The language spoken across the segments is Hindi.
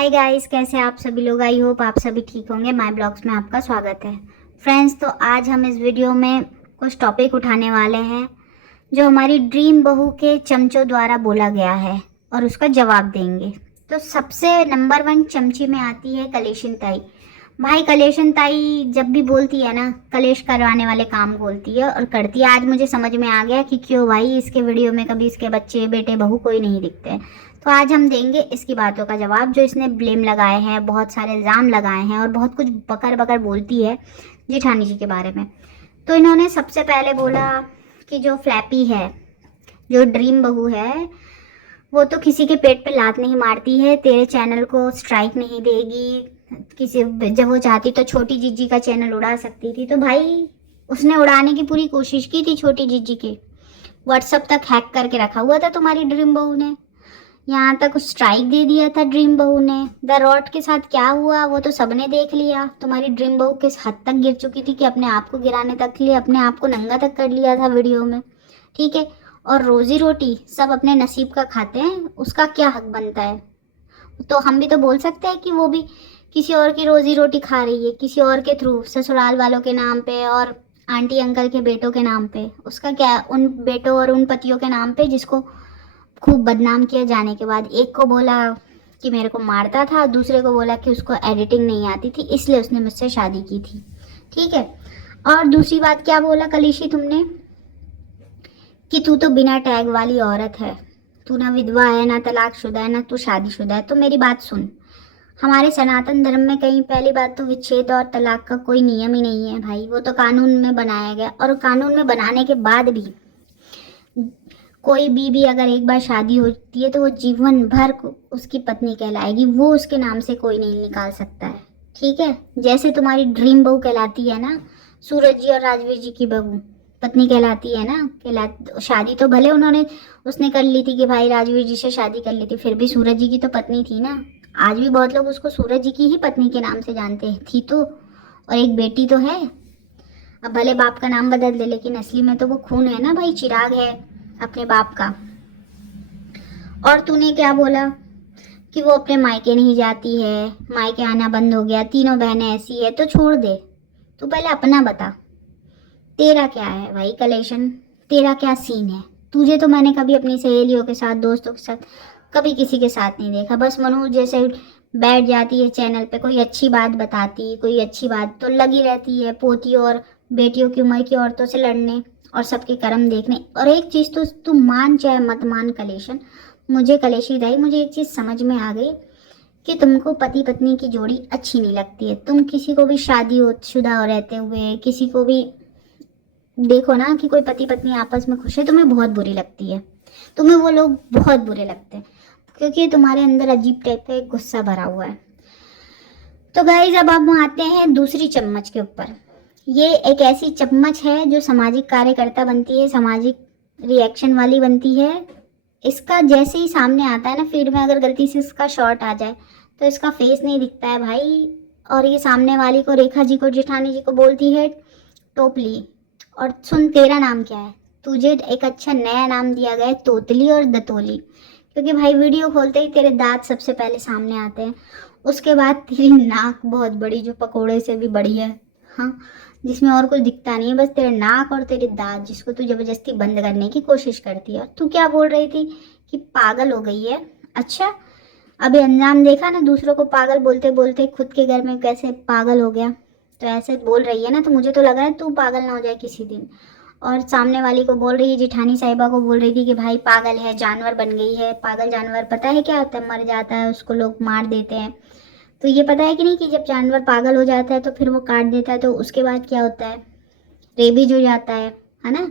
हाय गाइस, कैसे आप सभी लोग। आई होप आप सभी ठीक होंगे। माय ब्लॉग्स में आपका स्वागत है फ्रेंड्स। तो आज हम इस वीडियो में कुछ टॉपिक उठाने वाले हैं जो हमारी ड्रीम बहू के चमचों द्वारा बोला गया है और उसका जवाब देंगे। तो सबसे नंबर 1 चमची में आती है कलेशन ताई। भाई कलेशन ताई जब भी बोलती है ना, कलेश करवाने वाले काम बोलती है और करती है। आज मुझे समझ में आ गया कि क्यों भाई इसके वीडियो में कभी इसके बच्चे बेटे बहू कोई नहीं दिखते। तो आज हम देंगे इसकी बातों का जवाब, जो इसने ब्लेम लगाए हैं, बहुत सारे इल्ज़ाम लगाए हैं और बहुत कुछ बकर बकर बोलती है जेठानी जी के बारे में। तो इन्होंने सबसे पहले बोला कि जो फ्लैपी है, जो ड्रीम बहू है, वो तो किसी के पेट पे लात नहीं मारती है, तेरे चैनल को स्ट्राइक नहीं देगी। किसी जब वो चाहती तो छोटी जीजी का चैनल उड़ा सकती थी। तो भाई उसने उड़ाने की पूरी कोशिश की थी छोटी जीजी की। व्हाट्सअप तक हैक करके रखा हुआ था तुम्हारी ड्रीम बहू ने। यहाँ तक स्ट्राइक दे दिया था ड्रीम बहू ने। द रॉट के साथ क्या हुआ वो तो सबने देख लिया। तुम्हारी ड्रीम बहू किस हद तक गिर चुकी थी कि अपने आप को गिराने तक लिए, अपने आप को नंगा तक कर लिया था वीडियो में। ठीक है। और रोजी रोटी सब अपने नसीब का खाते हैं, उसका क्या हक बनता है। तो हम भी तो बोल सकते हैं कि वो भी किसी और की रोजी रोटी खा रही है, किसी और के थ्रू, ससुराल वालों के नाम पे और आंटी अंकल के बेटों के नाम पे। उसका क्या, उन बेटों और उन पतियों के नाम पे जिसको खूब बदनाम किया जाने के बाद। एक को बोला कि मेरे को मारता था, दूसरे को बोला कि उसको एडिटिंग नहीं आती थी इसलिए उसने मुझसे शादी की थी। ठीक है। और दूसरी बात क्या बोला कलिशी तुमने, कि तू तो बिना टैग वाली औरत है, तू ना विधवा है, ना तलाकशुदा है, ना तू शादीशुदा है। तो मेरी बात सुन, हमारे सनातन धर्म में कहीं पहली बात तो विच्छेद और तलाक का कोई नियम ही नहीं है भाई। वो तो कानून में बनाया गया, और कानून में बनाने के बाद भी कोई बीवी अगर एक बार शादी होती है तो वो जीवन भर उसकी पत्नी कहलाएगी। वो उसके नाम से कोई नहीं निकाल सकता है। ठीक है। जैसे तुम्हारी ड्रीम बहू कहलाती है ना, सूरज जी और राजवीर जी की बहू पत्नी कहलाती है ना। शादी तो भले उसने कर ली थी कि भाई राजवीर जी से शादी कर ली थी, फिर भी सूरज जी की तो पत्नी थी ना। आज भी बहुत लोग उसको सूरज जी की ही पत्नी के नाम से जानते थी। तो और एक बेटी तो है। अब भले बाप का नाम बदल दे, लेकिन असली में तो वो खून है ना भाई, चिराग है अपने बाप का। और तूने क्या बोला कि वो अपने मायके नहीं जाती है, मायके आना बंद हो गया, तीनों बहनें ऐसी है। तो छोड़ दे, तू पहले अपना बता, तेरा क्या है भाई कलेशन, तेरा क्या सीन है। तुझे तो मैंने कभी अपनी सहेलियों के साथ, दोस्तों के साथ, कभी किसी के साथ नहीं देखा। बस मनोज जैसे बैठ जाती है चैनल पे, कोई अच्छी बात बताती, कोई अच्छी बात तो लगी रहती है पोतियों और बेटियों की उम्र की औरतों से लड़ने और सबके कर्म देखने। और एक चीज़ तो तू मान चाहे मत मान कलेशन, मुझे कलेशी दाई, मुझे एक चीज़ समझ में आ गई कि तुमको पति पत्नी की जोड़ी अच्छी नहीं लगती है। तुम किसी को भी शादी हो शुदा रहते हुए किसी को भी देखो ना कि कोई पति पत्नी आपस में खुश है, तुम्हें बहुत बुरी लगती है। तुम्हें वो लोग बहुत बुरे लगते हैं क्योंकि तुम्हारे अंदर अजीब टाइप का एक गुस्सा भरा हुआ है। तो गाइस अब हम आते हैं दूसरी चम्मच के ऊपर। ये एक ऐसी चम्मच है जो सामाजिक कार्यकर्ता बनती है, सामाजिक रिएक्शन वाली बनती है। इसका जैसे ही सामने आता है ना फीड में, अगर गलती से इसका शॉट आ जाए तो इसका फेस नहीं दिखता है भाई। और ये सामने वाली को, रेखा जी को, जेठानी जी को बोलती है टोपली। और सुन, तेरा नाम क्या है? तुझे एक अच्छा नया नाम दिया गया है, तोतली और दतोली। क्योंकि भाई वीडियो खोलते ही तेरे दांत सबसे पहले सामने आते हैं, उसके बाद तेरी नाक बहुत बड़ी, जो पकोड़े से भी बड़ी है। हाँ, जिसमें और कुछ दिखता नहीं है, बस तेरे नाक और तेरे दांत, जिसको तू जबरदस्ती बंद करने की कोशिश करती है। और तू क्या बोल रही थी कि पागल हो गई है। अच्छा, अभी अंजाम देखा ना, दूसरों को पागल बोलते बोलते खुद के घर में कैसे पागल हो गया। तो ऐसे बोल रही है ना, तो मुझे तो लग रहा है तू पागल ना हो जाए किसी दिन। और सामने वाली को बोल रही है, जेठानी साहिबा को बोल रही थी कि भाई पागल है, जानवर बन गई है। पागल जानवर पता है क्या होता है? मर जाता है, उसको लोग मार देते हैं। तो ये पता है कि नहीं कि जब जानवर पागल हो जाता है तो फिर वो काट देता है, तो उसके बाद क्या होता है? रेबीज हो जाता है ना।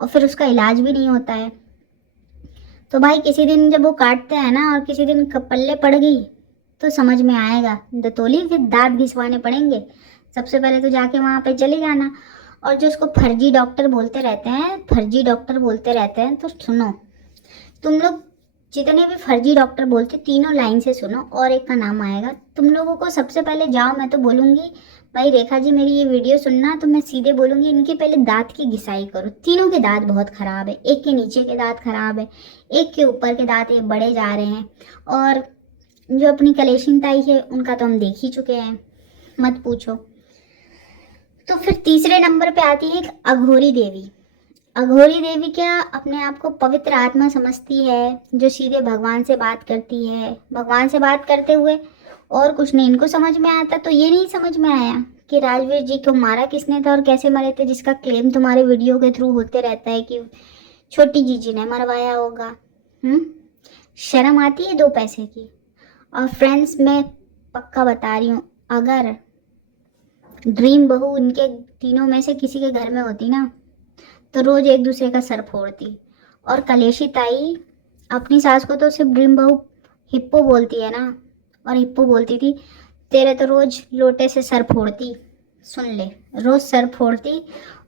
और फिर उसका इलाज भी नहीं होता है। तो भाई किसी दिन जब वो काटते हैं ना और किसी दिन पल्ले पड़ गई तो समझ में आएगा। दतोली फिर दांत घिसवाने पड़ेंगे। सबसे पहले तो जाके वहाँ पे चले जाना। और जो उसको फर्जी डॉक्टर बोलते रहते हैं, फर्जी डॉक्टर बोलते रहते हैं, तो सुनो, तुम लोग जितने भी फर्जी डॉक्टर बोलते, तीनों लाइन से सुनो और एक का नाम आएगा। तुम लोगों को सबसे पहले जाओ, मैं तो बोलूँगी भाई रेखा जी मेरी ये वीडियो सुनना, तो मैं सीधे बोलूँगी इनके पहले दांत की घिसाई करो। तीनों के दांत बहुत ख़राब है, एक के नीचे के दांत ख़राब है, एक के ऊपर के दांत ये बड़े जा रहे हैं। और जो अपनी कलेशिन ताई है उनका तो हम देख ही चुके हैं, मत पूछो। तो फिर तीसरे नंबर पे आती है एक अघोरी देवी। अघोरी देवी क्या अपने आप को पवित्र आत्मा समझती है, जो सीधे भगवान से बात करती है। भगवान से बात करते हुए और कुछ नहीं इनको समझ में आता। तो ये नहीं समझ में आया कि राजवीर जी को मारा किसने था और कैसे मरे थे, जिसका क्लेम तुम्हारे वीडियो के थ्रू होते रहता है कि छोटी जीजी ने मरवाया होगा। शर्म आती है 2 पैसे की। और फ्रेंड्स, मैं पक्का बता रही हूँ, अगर ड्रीम बहू इनके तीनों में से किसी के घर में होती ना, तो रोज एक दूसरे का सर फोड़ती। और कलेशी ताई अपनी सास को तो सिर्फ ड्रीम बहू हिप्पो बोलती है ना, और हिप्पो बोलती थी तेरे तो रोज लोटे से सर फोड़ती, सुन ले, रोज सर फोड़ती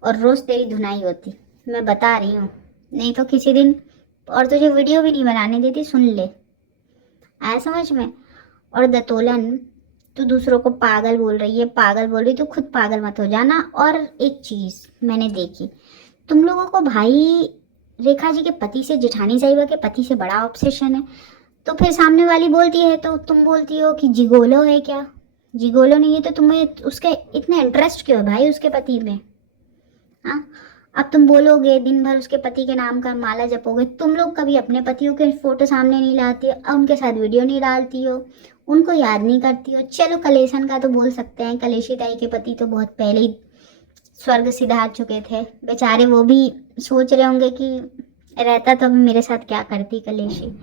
और रोज तेरी धुनाई होती, मैं बता रही हूँ, नहीं तो किसी दिन और तुझे वीडियो भी नहीं बनाने देती, सुन ले। आया समझ में? और दतोलन, तू दूसरों को पागल बोल रही है, पागल बोल रही, तू खुद पागल मत हो जाना। और एक चीज़ मैंने देखी, तुम लोगों को भाई रेखा जी के पति से, जेठानी साहिबा के पति से बड़ा ऑब्सेशन है। तो फिर सामने वाली बोलती है तो तुम बोलती हो कि जिगोलो है क्या? जिगोलो नहीं है तो तुम्हें उसके इतने इंटरेस्ट क्यों है भाई उसके पति में? हाँ, अब तुम बोलोगे दिन भर उसके पति के नाम का माला जपोगे, तुम लोग कभी अपने पतियों के फोटो सामने नहीं लाती हो, उनके साथ वीडियो नहीं डालती हो, उनको याद नहीं करती हो। चलो कलेशन का तो बोल सकते हैं, कलेशी ताई के पति तो बहुत पहले ही स्वर्ग सिधार चुके थे बेचारे, वो भी सोच रहे होंगे कि रहता तो अभी मेरे साथ क्या करती कलेशी।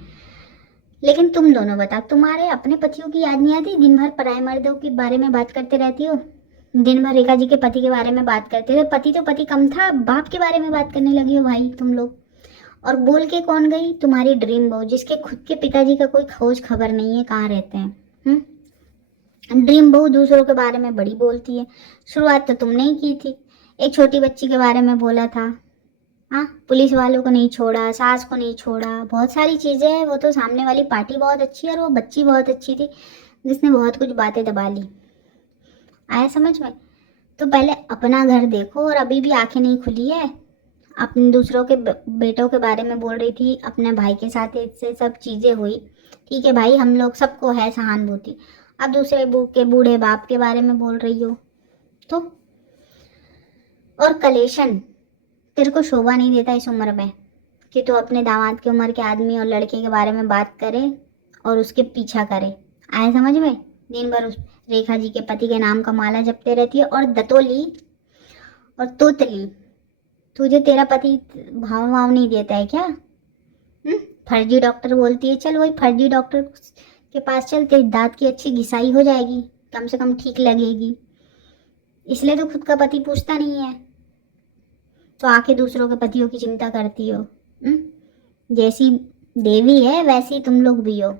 लेकिन तुम दोनों बताओ, तुम्हारे अपने पतियों की याद नहीं आती? दिन भर पराए मर्दों के बारे में बात करते रहती हो, दिन भर रेखा जी के पति के बारे में बात करते थे। पति तो पति कम था, बाप के बारे में बात करने लगी हो भाई तुम लोग। और बोल के कौन गई? तुम्हारी ड्रीम बहू, जिसके खुद के पिताजी का कोई खोज खबर नहीं है कहाँ रहते हैं। ड्रीम बहू दूसरों के बारे में बड़ी बोलती है। शुरुआत तो तुमने ही की थी, एक छोटी बच्ची के बारे में बोला था। हाँ, पुलिस वालों को नहीं छोड़ा, सास को नहीं छोड़ा, बहुत सारी चीज़ें हैं। वो तो सामने वाली पार्टी बहुत अच्छी है और वो बच्ची बहुत अच्छी थी जिसने बहुत कुछ बातें दबा ली। आया समझ में? तो पहले अपना घर देखो। और अभी भी आंखें नहीं खुली है, अपने दूसरों के बेटों के बारे में बोल रही थी, अपने भाई के साथ इससे सब चीज़ें हुई। ठीक है भाई, हम लोग सबको है सहानुभूति। अब दूसरे के बूढ़े बाप के बारे में बोल रही हो तो। और कलेशन, तेरे को शोभा नहीं देता इस उम्र में कि तू अपने दामाद की उम्र के आदमी और लड़के के बारे में बात करे और उसके पीछा करे। आए समझ में? दिन भर उस रेखा जी के पति के नाम का माला जपते रहती है। और दतोली और तोतली, तुझे तेरा पति भाव भाव नहीं देता है क्या? फर्जी डॉक्टर बोलती है, चल वही फर्जी डॉक्टर के पास चल, तेरी दांत की अच्छी घिसाई हो जाएगी, कम से कम ठीक लगेगी। इसलिए तो खुद का पति पूछता नहीं है, तो आके दूसरों के पतियों की चिंता करती हो। जैसी देवी है वैसी तुम लोग भी हो।